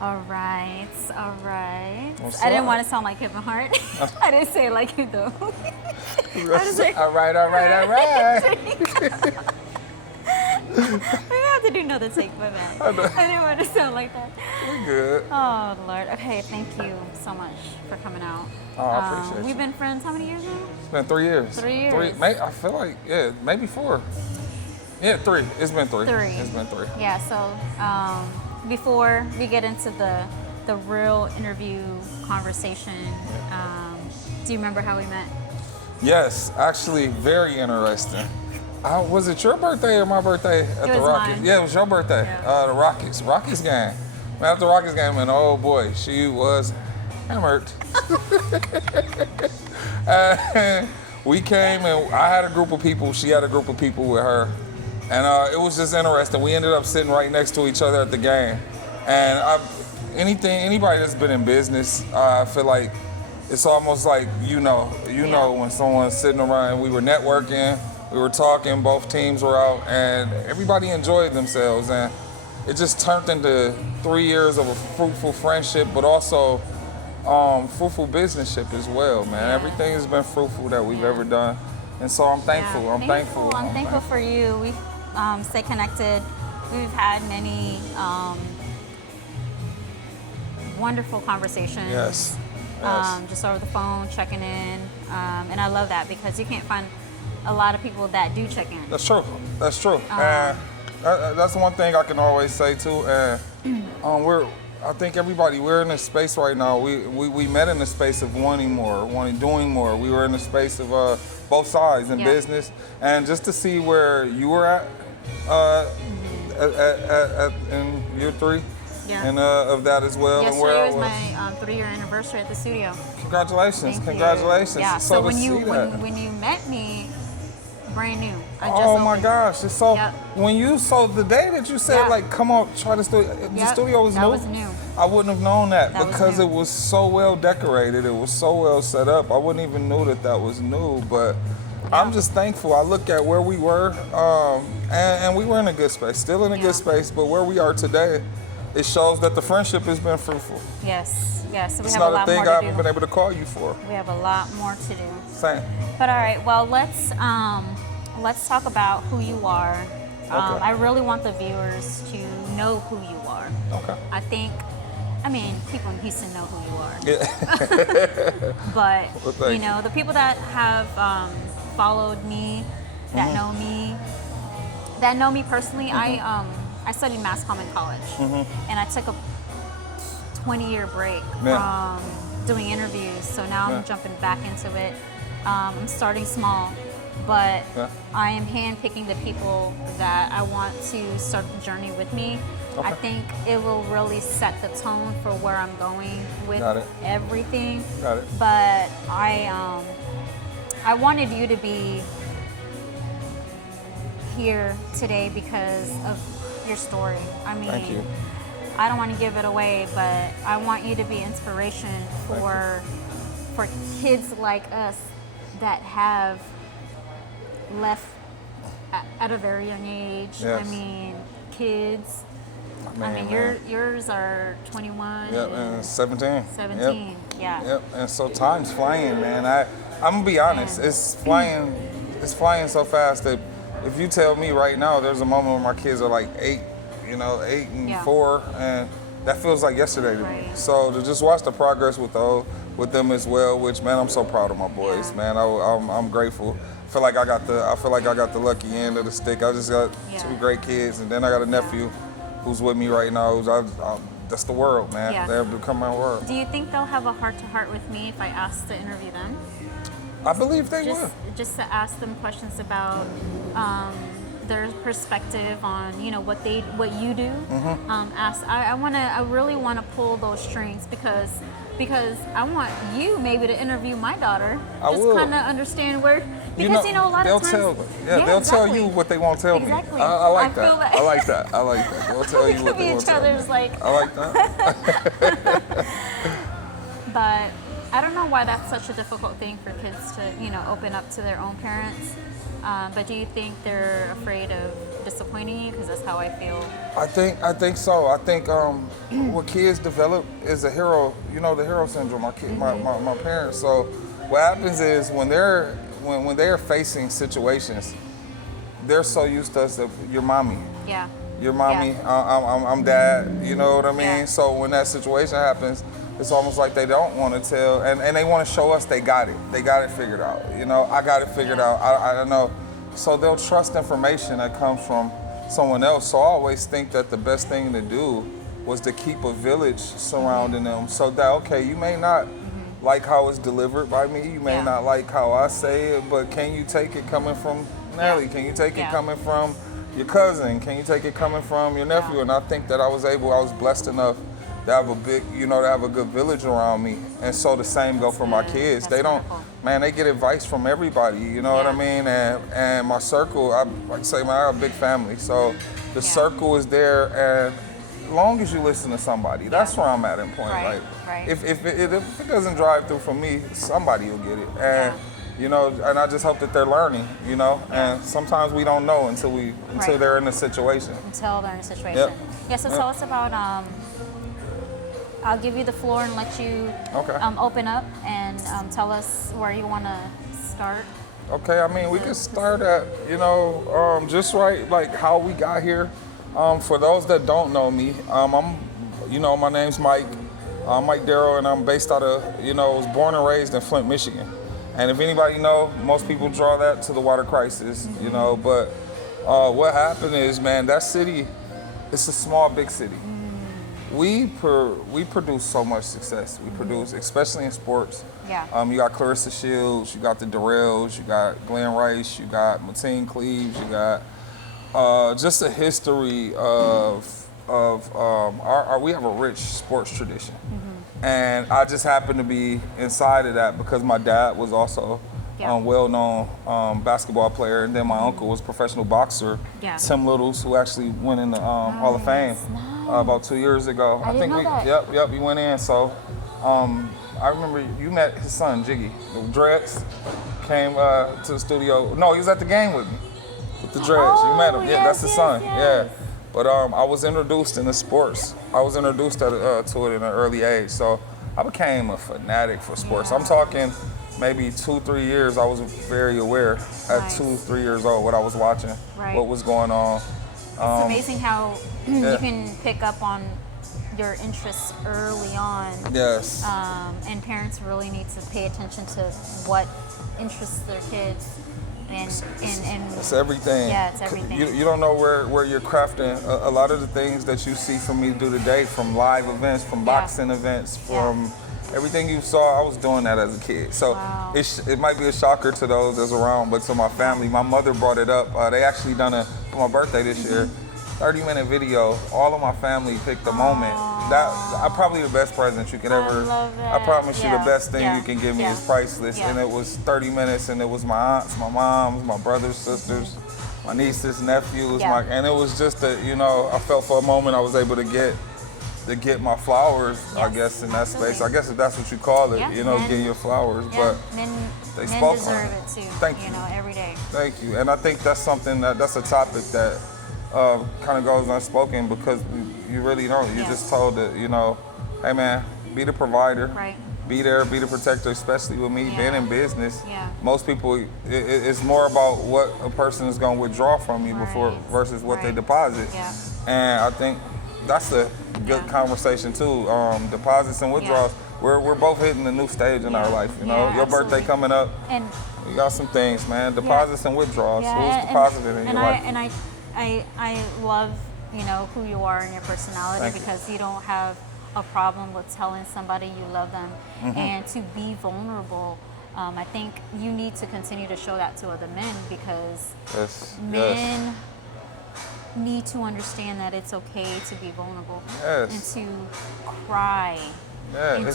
All right, all right. What's I didn't up? want to sound like Kevin Hart. I didn't say it like you though. I just like, All right, all right, all right. we have to do another take for that. I didn't want to sound like that. We good. Oh Lord. Okay, thank you so much for coming out. Oh, I appreciate We've you. been friends how many years now? It's been 3 years. 3 years. I feel like, yeah, maybe 4. Yeah, 3. It's been 3. 3. It's been 3. Yeah. So before we get into the real interview conversation, do you remember how we met? Yes, actually, very interesting. Was it your birthday or my birthday at It the was Rockets? mine. Yeah, it was your birthday. Yeah. The Rockets game. Man, after the Rockets game, and oh boy, she was hammered. And we came and I had a group of people. She had a group of people with her, and it was just interesting. We ended up sitting right next to each other at the game, and anybody that's been in business, I feel like it's almost like you know when someone's sitting around. We were networking, we were talking. Both teams were out, and everybody enjoyed themselves, and it just turned into 3 years of a fruitful friendship, but also fruitful businessship as well, man. Yeah. Everything has been fruitful that we've ever done, and so I'm thankful. Yeah, I'm thankful. I'm thankful for you. We've stayed connected. We've had many wonderful conversations. Yes. Just over the phone, checking in, and I love that because you can't find a lot of people that do check in. That's true. That's true. And that's one thing I can always say too. And I think we're in a space right now. We met in the space of doing more. We were in the space of both sides in business, and just to see where you were at in year 3. Yeah. And of that as well, and where Yesterday I was my 3-year anniversary at the studio. Congratulations! Thank you. Congratulations! Yeah. So to when see that. when you met me, brand new. I just Oh my opened. gosh! It's so Yep. when you the day that you said Yeah. like come on try the studio, the Yep. studio was That new. was new. I wouldn't have known that That was because new. it was so well decorated. It was so well set up. I wouldn't even know that was new. But I'm just thankful. I look at where we were, and we were in a good space, still in a good space. But where we are today, it shows that the friendship has been fruitful. Yes. Yes. So we It's have a not a lot thing more I to haven't do. been able to call you for. We have a lot more to do. Same. But all right, well, let's talk about who you are. Okay. I really want the viewers to know who you are. Okay. I mean, people in Houston know who you are. Yeah. But Well, thank you know, the people that have followed me, that Mm-hmm. know me personally, I studied mass comm in college, and I took a 20-year break from doing interviews. So now I'm jumping back into it. I'm starting small, but I am handpicking the people that I want to start the journey with me. Okay. I think it will really set the tone for where I'm going with everything. Got it. But I wanted you to be here today because of your story. I mean, Thank you. I don't want to give it away, but I want you to be inspiration for kids like us that have left at a very young age. Yes. I mean, kids. Man, yours are 21. Yep, and 17. 17. Yep. Yeah. Yep, and so time's flying, man. I'm gonna be honest, it's flying so fast that if you tell me right now, there's a moment where my kids are like 8, 8 and 4, and that feels like yesterday to me. Right. So to just watch the progress with them as well, which man, I'm so proud of my boys, man. I'm grateful. I feel like I got the lucky end of the stick. I just got 2 great kids, and then I got a nephew who's with me right now. That's the world, man. Yeah. They're becoming my world. Do you think they'll have a heart-to-heart with me if I ask to interview them? I believe they will. Just to ask them questions about their perspective on what you do. I really want to pull those strings because I want you maybe to interview my daughter. I just will. kind of understand where because a lot they'll of times they'll tell you what they won't tell Exactly. me. I like I that. feel that. I like that. I like that. They'll tell you what be they won't each tell me. other's like. I like that. But I don't know why that's such a difficult thing for kids to open up to their own parents. But do you think they're afraid of disappointing you? Because that's how I feel. I think so. I think what kids develop is a hero. You know, the hero syndrome. My parents. So what happens is when they're facing situations, they're so used to us. Your mommy. Yeah. Your mommy. Yeah. I'm dad. You know what I mean? Yeah. So when that situation happens, it's almost like they don't want to tell, and they want to show us they got it. They got it figured out. You know, I got it figured out. I don't know. So they'll trust information that comes from someone else. So I always think that the best thing to do was to keep a village surrounding them, so that, okay, you may not like how it's delivered by me, you may not like how I say it, but can you take it coming from Nelly? Can you take it coming from your cousin? Can you take it coming from your nephew? And I think that I was blessed enough to have to have a good village around me. And so the same go for my kids. They don't, man, they get advice from everybody, you know what I mean? And my circle, I have a big family. So the circle is there, and as long as you listen to somebody, that's where I'm at in point. Right. Like, if it doesn't drive through for me, somebody will get it. And you know, and I just hope that they're learning, you know, and sometimes we don't know until they're in a situation. Until they're in a situation. Yeah, so tell us about, I'll give you the floor and let you open up and tell us where you want to start. Okay, I mean, we can start at, you know, just right, like how we got here. For those that don't know me, my name's Myke. I'm Myke Darrough, and I'm based out of, was born and raised in Flint, Michigan. And if anybody know, most people draw that to the water crisis, you know, but what happened is, man, that city, it's a small, big city. We produce so much success. We produce, especially in sports. Yeah. You got Clarissa Shields, you got the Darrells, you got Glenn Rice, you got Mateen Cleaves, you got just a history of we have a rich sports tradition. And I just happened to be inside of that because my dad was also a well-known basketball player, and then my uncle was a professional boxer, Tim Littles, who actually went in the Hall of Fame about 2 years ago. I didn't know that. He went in. So I remember you met his son, Jiggy. The Dreads came to the studio. No, he was at the game with me, with the Dreads. You met him. Yeah, that's his son. Yeah. But I was introduced into sports. I was introduced to it at an early age. So I became a fanatic for sports. I'm talking maybe 2-3 years. I was very aware at 2-3 years old what I was watching, what was going on. It's amazing how you can pick up on your interests early on. Yes. And parents really need to pay attention to what interests their kids. And it's everything. Yeah, it's everything. You don't know where you're crafting. A lot of the things that you see from me do today, from live events, from boxing events, from everything you saw, I was doing that as a kid. So it might be a shocker to those that's around, but to my family, my mother brought it up. They actually done for my birthday this year, 30-minute video. All of my family picked a moment. I probably the best present you can ever. I promise you, the best thing you can give me is priceless. And it was 30 minutes, and it was my aunts, my moms, my brothers, sisters, my nieces, nephews, and it was just I felt for a moment I was able to get my flowers. I guess in that space. I guess if that's what you call it, get your flowers. But they spoke deserve it too. Thank you. Every day. Thank you, and I think that's something that's a topic that kind of goes unspoken because you really don't. You're just told that, hey man, be the provider, be there, be the protector, especially with me being in business. Most people, it's more about what a person is going to withdraw from you versus what they deposit. And I think that's a good conversation too. Deposits and withdrawals. We're both hitting a new stage in our life. Your birthday coming up. And we got some things, man. Deposits and withdrawals. Who's depositing in your life? I love, who you are and your personality because you don't have a problem with telling somebody you love them and to be vulnerable. I think you need to continue to show that to other men because men need to understand that it's okay to be I and to cry. Yeah,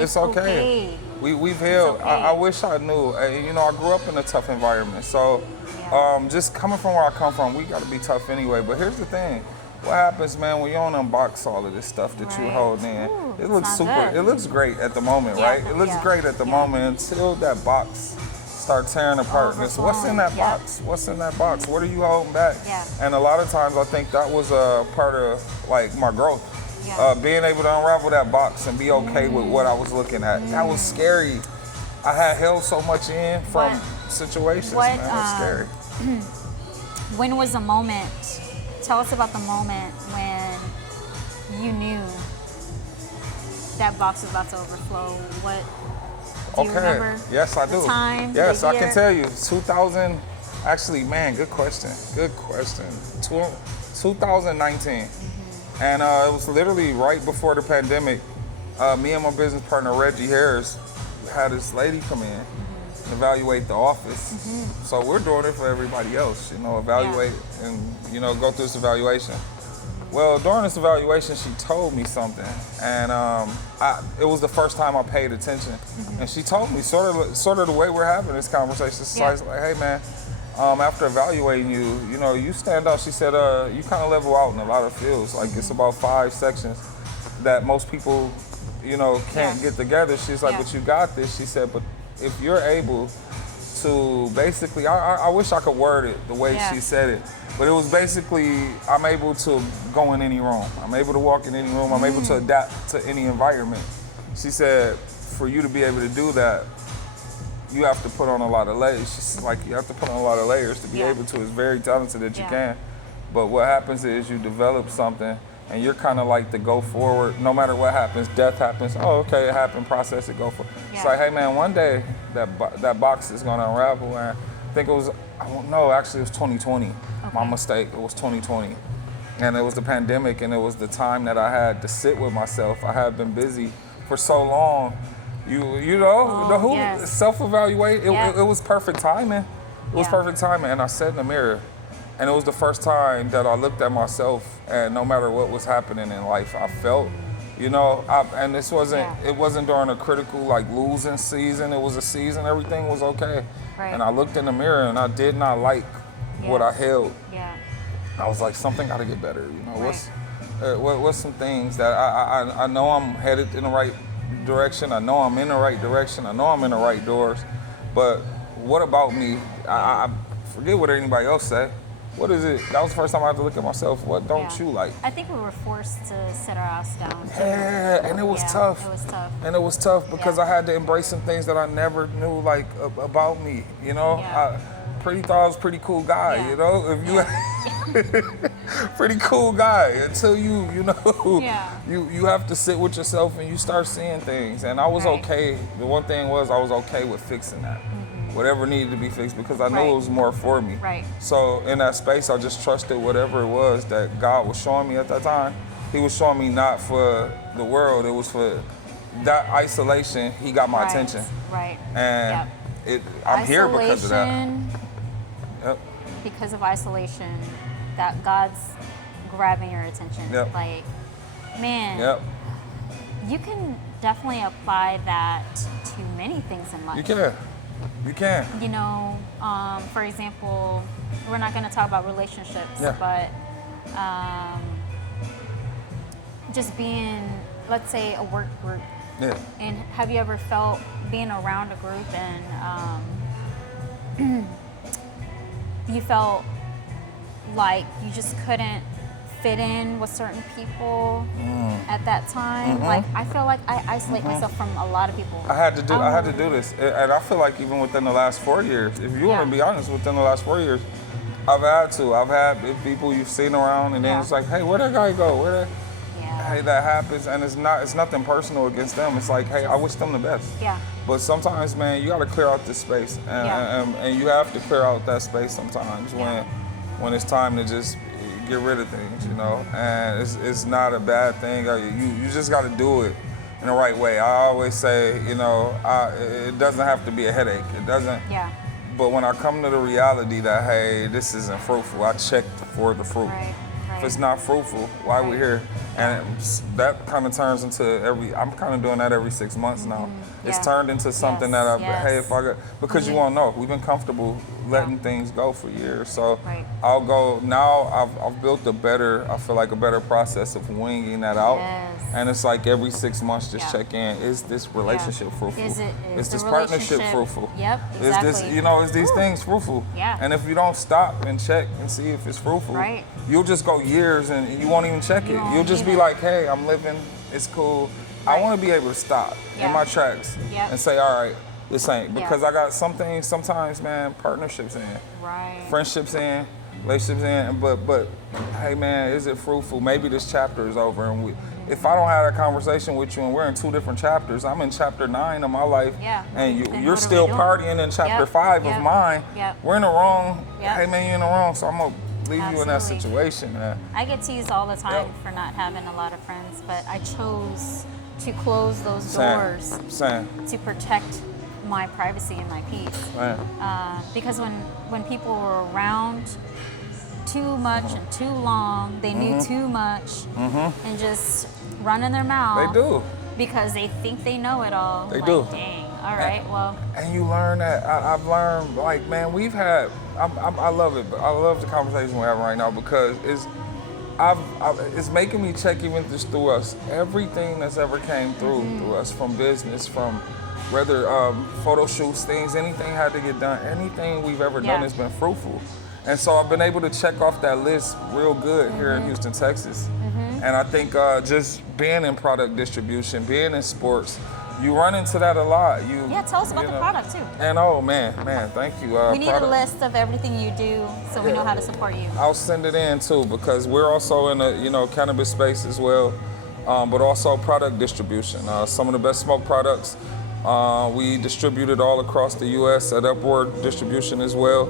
it's okay. We've healed. Okay. I wish I knew. I grew up in a tough environment, so just coming from where I come from, we got to be tough anyway. But here's the thing: what happens, man, when you don't unbox all of this stuff that you're holding in? It looks super. Good. It looks great at the moment, right? It looks great at the moment until that box start tearing apart. And it's, what's in that box? What's in that box? What are you holding back? Yeah. And a lot of times I think that was a part of like my growth. Yeah. Being able to unravel that box and be okay with what I was looking at. That was scary. I had held so much in from situations, man. It was scary. When was the moment, tell us about the moment when you knew that box was about to overflow. Do you remember? Yes, I do. The time, yes, the I year? can tell you. 2000, actually, man, good question. Good question. 2019. And it was literally right before the pandemic. Me and my business partner, Reggie Harris, had this lady come in and evaluate the office. So we're doing it for everybody else, evaluate and, go through this evaluation. Well, during this evaluation, she told me something, and it was the first time I paid attention. And she told me sort of the way we're having this conversation. So I was like, hey man, after evaluating you, you stand out. She said, you kind of level out in a lot of fields. Like it's about 5 sections that most people, can't get together. She's like, but you got this. She said, but if you're able to basically, I wish I could word it the way she said it. But it was basically, I'm able to go in any room. I'm able to walk in any room. I'm able to adapt to any environment. She said, for you to be able to do that, you have to put on a lot of layers. She's like, you have to put on a lot of layers to be able to. It's very talented that you can. But what happens is you develop something and you're kind of like the go forward. No matter what happens, death happens. Oh, okay, it happened, process it, go for it. It's like, hey man, one day that box is gonna unravel. And I think it was, I don't know, actually it was 2020. My mistake, it was 2020. And it was the pandemic and it was the time that I had to sit with myself. I had been busy for so long. Self-evaluate, it was perfect timing. It was perfect timing. And I sat in the mirror and it was the first time that I looked at myself and no matter what was happening in life, I felt, and this wasn't, it wasn't during a critical like losing season. It was a season, everything was okay. Right. And I looked in the mirror and I did not like what I held. Yeah. I was like, something got to get better. What's some things that I know I'm headed in the right direction. I know I'm in the right direction. I know I'm in the right doors. But what about me? I forget what anybody else said. What is it? That was the first time I had to look at myself. What don't you like? I think we were forced to sit our ass down. Yeah, and it was tough. It was tough. And it was tough because I had to embrace some things that I never knew like about me. I thought I was a pretty cool guy. If you pretty cool guy until you have to sit with yourself and you start seeing things. And I was okay. The one thing was I was okay with fixing that. Whatever needed to be fixed because I knew it was more for me. Right. So in that space, I just trusted whatever it was that God was showing me at that time. He was showing me not for the world, it was for that isolation. He got my attention. Right. And I'm here because of that. Yep. Because of isolation, that God's grabbing your attention. Yep. Like, man, you can definitely apply that to many things in life. You can. For example, we're not going to talk about relationships, but just being, let's say, a work group. Yeah. And have you ever felt being around a group and you felt like you just couldn't fit in with certain people at that time? Like, I feel like I isolate myself from a lot of people. I had to do this, and I feel like even within the last 4 years, if you want to be honest, within the last 4 years, I've had people you've seen around, and then it's like, hey, where'd that guy go? Hey, that happens, and it's nothing personal against them. It's like, hey, I wish them the best. Yeah. But sometimes, man, you got to clear out this space, and you have to clear out that space sometimes when it's time to just get rid of things, and it's not a bad thing. You just got to do it in the right way. I always say, it doesn't have to be a headache. It doesn't. Yeah. But when I come to the reality that, hey, this isn't fruitful, I check for the fruit. Right. If it's not fruitful, why are we here? And that kind of turns into I'm kind of doing that every 6 months now. It's turned into something that because you won't know. We've been comfortable letting things go for years. So Right. I'll go now. I've built a better, I feel like a better process of winging that out. Yes. And it's like every 6 months, just Yeah. check in. Is this relationship fruitful? Is Is the this partnership relationship- fruitful? Yep, exactly. Is this, you know, is these Woo. things fruitful? Yeah. And if you don't stop and check and see if it's fruitful, Right. you'll just go years and you won't even check You it. won't You'll just be even. like, hey, I'm living, it's cool. I Right. want to be able to stop Yeah. in my tracks Yep. and say, all right, this ain't. Yeah. Because I got some things, sometimes, man, partnerships in, Right. friendships in, relationships in, but hey, man, is it fruitful? Maybe this chapter is over. And if I don't have a conversation with you and we're in 2 different chapters, I'm in chapter 9 of my life, Yeah. and Then you're what are still we doing? partying in chapter Yep. 5 Yep. of mine. Yep. We're in the wrong. Yep. Hey, man, you're in the wrong. So I'm gonna leave you in that Absolutely. situation, man. I get teased all the time Yep. for not having a lot of friends, but I chose to close those Same. doors Same. to protect my privacy and my peace. Man. Because when people were around too much and too long, they knew too much and just running their mouth. They do. Because they think they know it all. They like, do. Dang. All right. Well. And you learn that. I've learned, like, man, we've had. I love it. But I love the conversation we're having right now because it's making me check even just through us. Everything that's ever came through us, from business, from whether photo shoots, things, anything had to get done. Anything we've ever done has been fruitful. And so I've been able to check off that list real good here in Houston, Texas. And I think just being in product distribution, being in sports, you run into that a lot. Yeah, tell us about the product too. And oh man, thank you. We need a list of everything you do so we know how to support you. I'll send it in too because we're also in the cannabis space as well, but also product distribution. Some of the best smoke products we distributed all across the U.S. at Upward Distribution as well.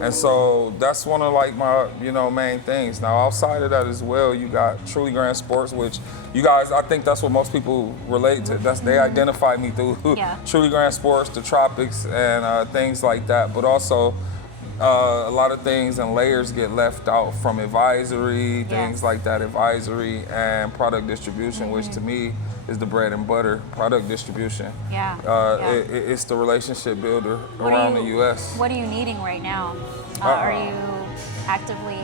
And so that's one of like my main things. Now outside of that as well, you got Truly Grand Sports, which you guys, I think that's what most people relate to. They identify me through Truly Grand Sports, the Tropics, and things like that. But also a lot of things and layers get left out from advisory, things like that, advisory and product distribution, which to me is the bread and butter. Product distribution. It's the relationship builder around the U.S. What are you needing right now? Are you actively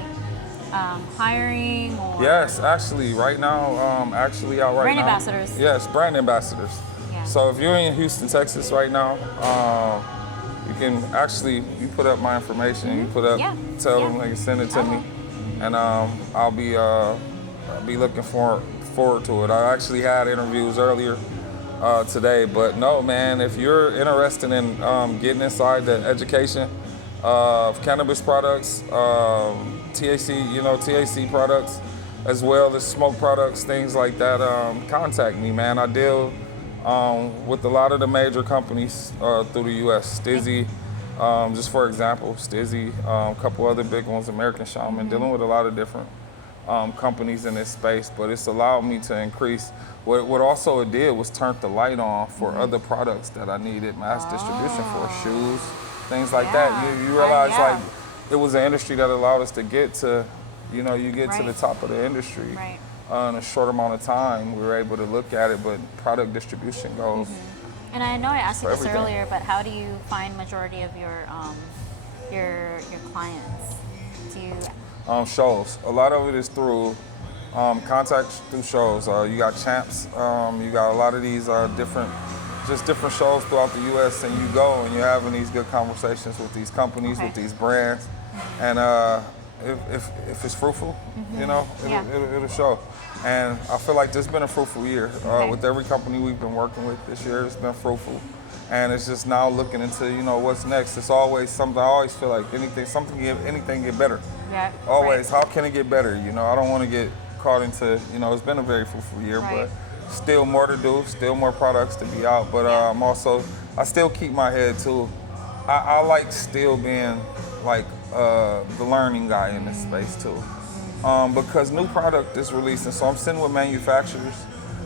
hiring? Or Yes, actually, right now, actually out right brand now. ambassadors. Yes, brand ambassadors. Yeah. So if you're in Houston, Texas right now, you can actually, you put up my information, you put up, tell them they can send it to me, and I'll be looking forward to it. I actually had interviews earlier today, but no, man, if you're interested in getting inside the education of cannabis products, THC products, as well as smoke products, things like that, contact me, man. I deal with a lot of the major companies through the U.S. Stizzy, just for example, Stizzy, a couple other big ones, American Shaman, dealing with a lot of different companies in this space, but it's allowed me to increase. What also it did was turn the light on for other products that I needed mass distribution for, shoes, things like that. You realize like it was an industry that allowed us to get to, you get to the top of the industry in a short amount of time. We were able to look at it, but product distribution goes. And I know I asked you this everything. earlier, but how do you find majority of your clients? Do you Shows. A lot of it is through contacts through shows. You got Champs. You got a lot of these different shows throughout the U.S. and you go and you're having these good conversations with these companies, with these brands, and if it's fruitful, it'll show. And I feel like this has been a fruitful year with every company we've been working with this year. It's been fruitful. And it's just now looking into, what's next. It's always something. I always feel like anything get better. Yeah. Always. How can it get better? I don't want to get caught into. It's been a very fruitful year, but still more to do. Still more products to be out. But I still keep my head too. I like still being like the learning guy in this space too, because new product is releasing. So I'm sitting with manufacturers.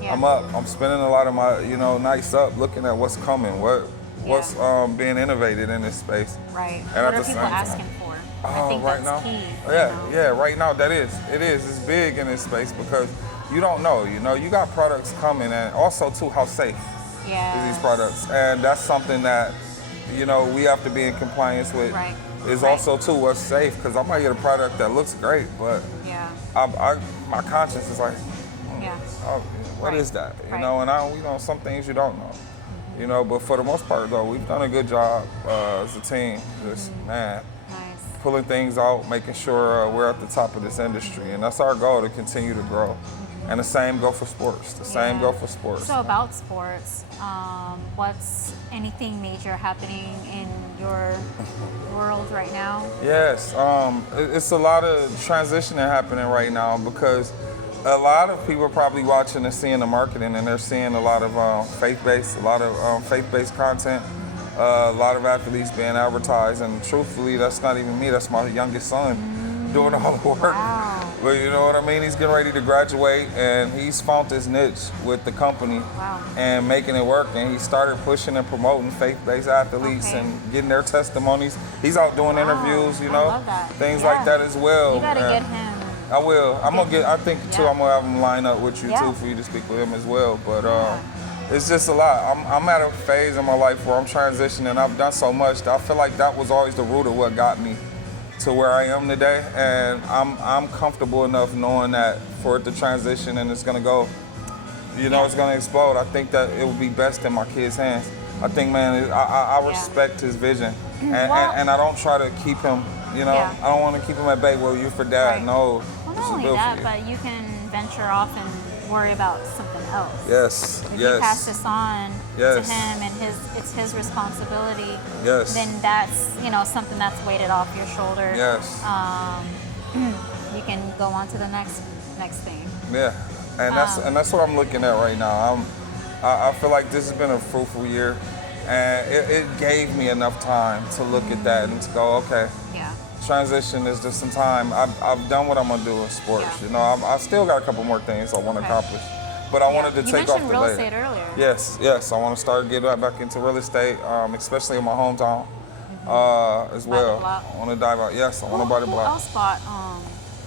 I'm up. I'm spending a lot of my, nights up looking at what's coming, what's being innovated in this space. Right. And What are people asking for? I think right that's now, key. right now that is. It is. It's big in this space because you don't know. You got products coming, and also too how safe is these products, and that's something that we have to be in compliance with. Right. is Right. also too what's safe, because I might get a product that looks great, but Yeah. my conscience is like, Yeah. oh, what Right. is that? You Right. know, and some things you don't know. You know, but for the most part though, we've done a good job as a team. Just man, Nice. pulling things out, making sure we're at the top of this industry, and that's our goal, to continue to grow. And the same go for sports. The same go for sports. So about sports, what's anything major happening in your world right now? Yes, it's a lot of transitioning happening right now, because a lot of people are probably watching and seeing the marketing, and they're seeing a lot of faith-based content, a lot of athletes being advertised, and truthfully, that's not even me. That's my youngest son doing all the work. Wow. But you know what I mean? He's getting ready to graduate, and he's found his niche with the company. Wow. And making it work. And he started pushing and promoting faith-based athletes and getting their testimonies. He's out doing interviews, you know, I love that. things like that as well. You gotta And get him. I will. I think too, I'm gonna have him line up with you Yeah. too, for you to speak with him as well. But it's just a lot. I'm at a phase in my life where I'm transitioning. I've done so much that I feel like that was always the root of what got me to where I am today, and I'm comfortable enough knowing that for it to transition and it's gonna go, you know, it's gonna explode. I think that it would be best in my kid's hands. I think, man, I respect his vision, and I don't try to keep him, you know, I don't want to keep him at bay. Well, you're for dad. Right. No. Well, not only that, but you can venture off and worry about something else. Yes. If yes. you pass this on Yes. to him and it's his responsibility, Yes. then that's, you know, something that's weighted off your shoulder. Yes. You can go on to the next thing. Yeah, and that's what I'm looking at right now. I feel like this has been a fruitful year, and it gave me enough time to look at that and to go, okay, Yeah. transition is just some time. I've done what I'm gonna do in sports. Yeah. You know, I still got a couple more things I want to accomplish, but I wanted to You take off mentioned the real later. estate earlier. Yes, I want to start getting back into real estate, especially in my hometown as Buy the well. block. I want to dive out. Yes, I want to buy the Who block. else bought?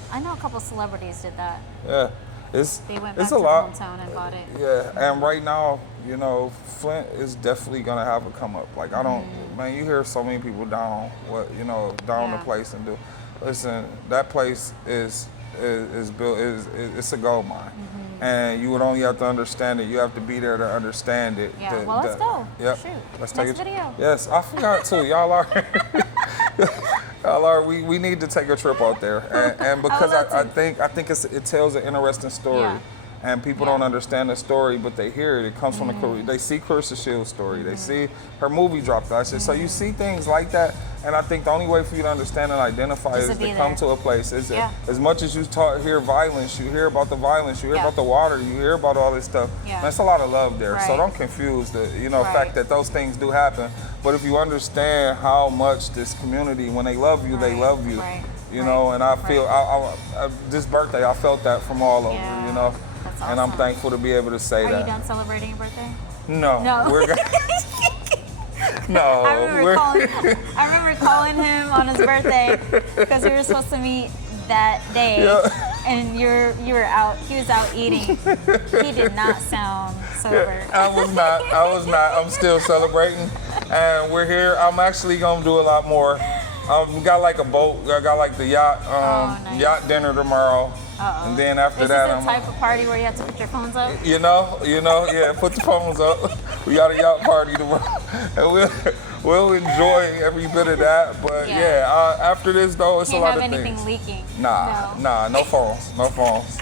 I know a couple celebrities did that. Yeah, it's They went back it's to a lot. the hometown and bought it. Yeah, and right now, you know, Flint is definitely gonna have a come up. Like I don't, man, you hear so many people down the place and do. Listen, that place is built it's a gold mine, and you would only have to understand it. You have to be there to understand it. Yeah. Well, let's go. Yep. Shoot. Let's Next take it. video. Yes, I forgot too. Y'all are. We need to take a trip out there, and because I think it tells an interesting story, Yeah. and people don't understand the story, but they hear it. It comes from they see Clarissa Shields' story, they see her movie dropped last year, so you see things like that, and I think the only way for you to understand and identify is to come to a place. As much as you hear violence, you hear about the violence, you hear about the water, you hear about all this stuff. Yeah. There's a lot of love there, so Right. don't confuse the fact that those things do happen. But if you understand how much this community, when they love you, they love you. Right. You know, and I feel this birthday, I felt that from all over. Yeah. You know, That's and I'm awesome. thankful to be able to say Are that. you done celebrating your birthday? No, No. we're no. I remember calling him on his birthday because we were supposed to meet that day, and you were out. He was out eating. He did not sound sober. I was not. I'm still celebrating, and we're here. I'm actually gonna do a lot more. We got like a boat. I got like the yacht Nice. yacht dinner tomorroll, and then after This that, is the type of party where you have to put your phones up. You know, yeah. Put the phones up. We got a yacht party tomorrow, and we'll enjoy every bit of that. But after this though, it's Can't a lot have of anything things. leaking. Nah, no phones, no phones.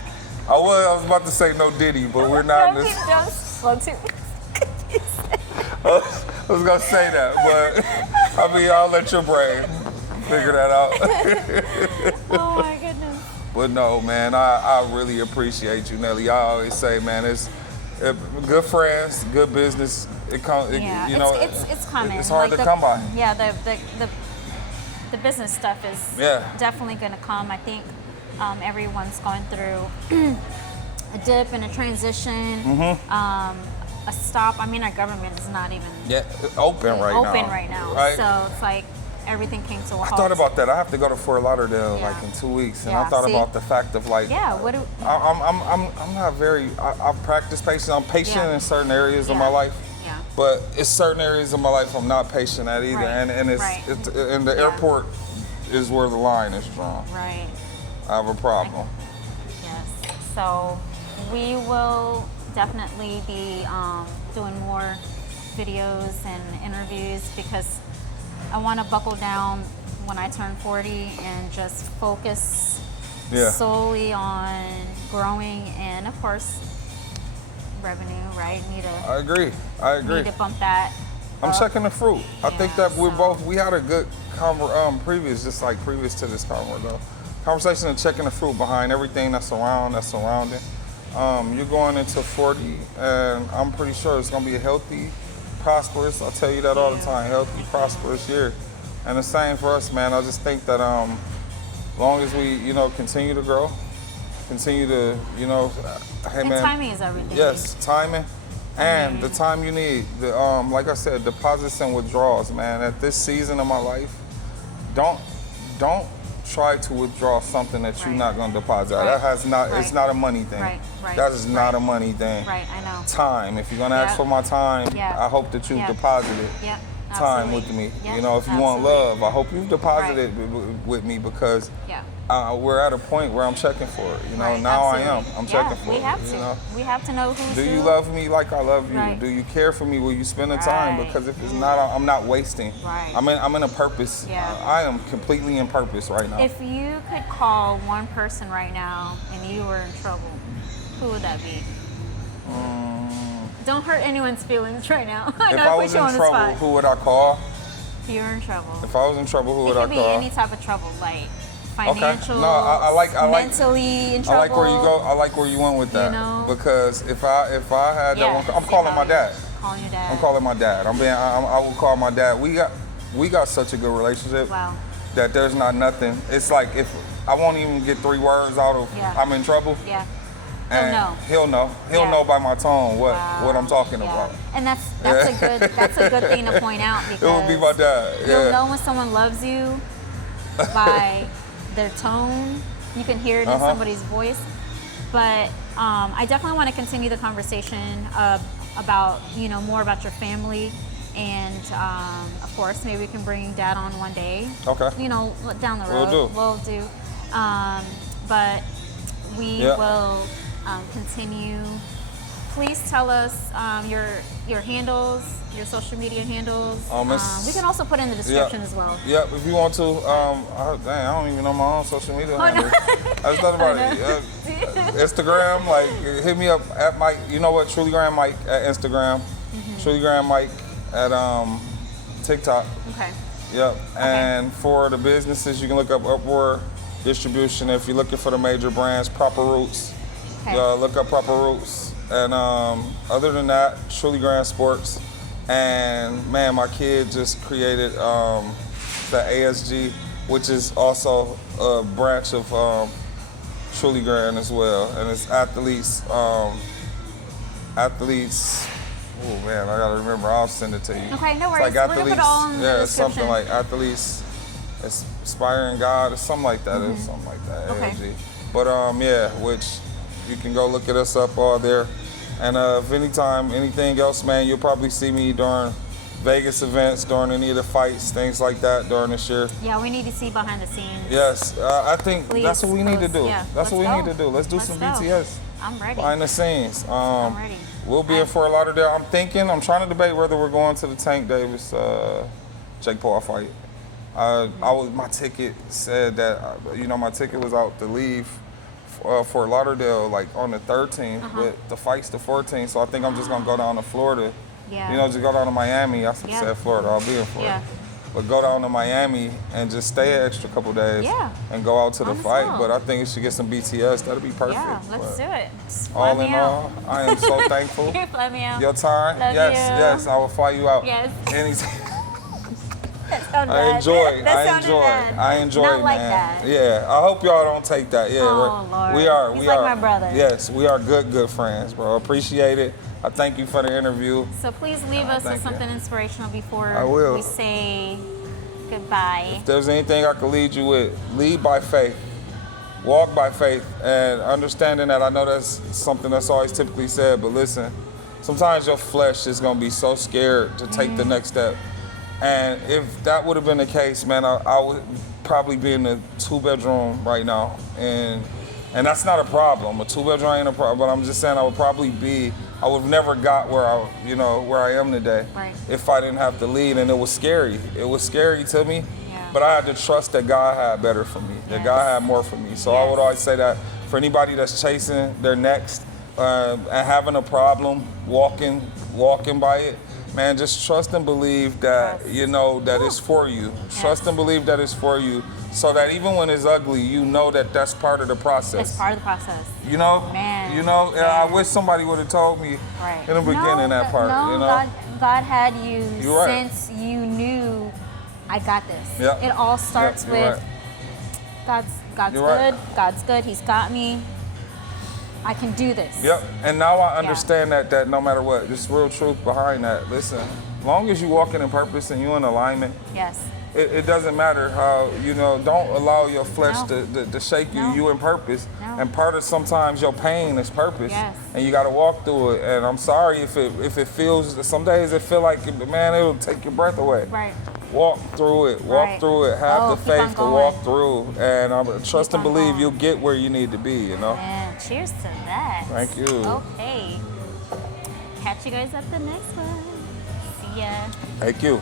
I was about to say no Diddy, but we're not in this. I was gonna say that, but I mean, I'll let your brain figure that out. Oh my goodness. But no, man, I really appreciate you, Nelly. I always say, man, it's good friends, good business. It's common. It's hard to come by. Yeah, the business stuff is definitely going to come. I think everyone's going through a dip and a transition, a stop. I mean, our government is not even open right now. Right? So it's like everything came to a halt. I thought about that. I have to go to Fort Lauderdale like in 2 weeks, and I thought about the fact of like, I'm not very. I practice patience. I'm patient in certain areas of my life. But it's certain areas of my life I'm not patient at either, and it's in the airport is where the line is drawn. Right. I have a problem. Yes. So we will definitely be doing more videos and interviews because I want to buckle down when I turn 40 and just focus solely on growing and, of course, revenue, right? I agree. Need to bump that. I'm checking the fruit. I think that we had a good previous to this conversation of checking the fruit behind everything that's surrounding. You're going into 40, and I'm pretty sure it's gonna be a healthy, prosperous. I tell you that all the time. Healthy, prosperous year, and the same for us, man. I just think that long as we, continue to grow, continue to, hey man. Timing is everything. Yes, timing. And the time you need, like I said, deposits and withdrawals, man. At this season of my life, don't try to withdraw something that you're not gonna deposit. That has not. It's not a money thing. Right. That is not a money thing. Right. I know. Time. If you're gonna ask for my time, I hope that you've deposited time with me. If you want love, I hope you've deposited with me because we're at a point where I'm checking for it. Now I am. I'm checking for it. We have to. We have to know who's Do you love me like I love you? Right. Do you care for me? Will you spend the time? Because if it's not, I'm not wasting. Right. I'm in a purpose. I am completely in purpose right now. If you could call one person right now and you were in trouble, who would that be? Don't hurt anyone's feelings right now. If I was in trouble, who would I call? If you're in trouble. If I was in trouble, who would I call? It could be any type of trouble, like financial, No, I like mentally in trouble. I like where you go. I like where you went with that. Because if I had that one, I'm calling my dad. Calling your dad. I'm calling my dad. I will call my dad. We got such a good relationship that there's not nothing. It's like if I won't even get 3 words out of I'm in trouble. Yeah. And he'll know. He'll know by my tone what I'm talking about. And that's a good thing to point out because it would be my dad. You'll know when someone loves you by their tone. You can hear it in somebody's voice. But I definitely want to continue the conversation about more about your family. And of course, maybe we can bring Dad on one day. Okay. Down the road. We'll do. But we will continue. Please tell us your handles, your social media handles. We can also put in the description as well. Yep, if you want to. I don't even know my own social media handles. I just thought about it. Instagram, hit me up at Myke. You know what? Trulygram Myke at Instagram. Trulygram Myke at TikTok. Okay. Yep. And for the businesses, you can look up Upward Distribution. If you're looking for the major brands, Proper Roots. Look up Proper Roots. And other than that, Trulygram Sports. And man, my kid just created the ASG, which is also a branch of Trulygram as well. And it's athletes. Oh man, I gotta remember. I'll send it to you. Okay, no worries. It's like athletes. We're gonna put it all in the description. It's something like athletes, aspiring God, or something like that. It's something like that. Okay. ASG. But which you can go look at us up all there. And if anything else, man, you'll probably see me during Vegas events, during any of the fights, things like that during this year. Yeah, we need to see behind the scenes. Yes, I think that's what we need to do. Yeah, that's what we need to do. Let's do some BTS. I'm ready. Behind the scenes. I'm ready. We'll be in Fort Lauderdale. I'm trying to debate whether we're going to the Tank Davis Jake Paul fight. My ticket said that my ticket was out to leave Fort Lauderdale on the 13th, but the fight's the 14th. So I think I'm just gonna go down to Florida. Yeah. Just go down to Miami. I said Florida. I'll be in Florida. Yeah. But go down to Miami and just stay an extra couple days and go out to the fight. But I think we should get some BTS. That'll be perfect. Yeah, let's do it. All in all, I am so thankful. Fly me out. Your time? Love yes, I will fly you out. Yes. Anytime. I enjoy, Not like man. that. Yeah, I hope y'all don't take that. Yeah, Lord. we are. He's we like are. my brother. Yes, we are good friends, bro. Appreciate it. I thank you for the interview. So please leave us with something inspirational before we say goodbye. If there's anything I could lead you with, lead by faith. Walk by faith, and understanding that I know that's something that's always typically said, but listen, sometimes your flesh is gonna be so scared to take the next step. And if that would have been the case, man, probably be in a 2-bedroom right now, and that's not a problem. A 2-bedroom ain't a problem, but I'm just saying I would have never got where I am today if I didn't have to lead, and it was scary. It was scary to me, but I had to trust that God had better for me, that God had more for me. So I would always say that for anybody that's chasing their next and having a problem, walking by it, man, just trust and believe that, that it's for you. Trust and believe that it's for you, so that even when it's ugly, that that's part of the process. It's part of the process. Man. I wish somebody would have told me in the beginning that part. God had you since you knew I got this. Yep. It all starts with God's good. God's good. He's got me. I can do this. Yep. And now I understand that no matter what, there's real truth behind that. Listen, as long as you walking in purpose and you in alignment. Yes. It doesn't matter how, don't allow your flesh to shake you. You in purpose. No. And part of sometimes your pain is purpose. Yes. And you got to walk through it. And I'm sorry if it feels, some days it feel like, man, it'll take your breath away. Right. Walk through it. Walk through it. Have the faith to walk through. And trust and believe you'll get where you need to be, Man, cheers to that. Thank you. Okay. Catch you guys at the next one. See ya. Thank you.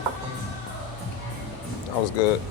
That was good.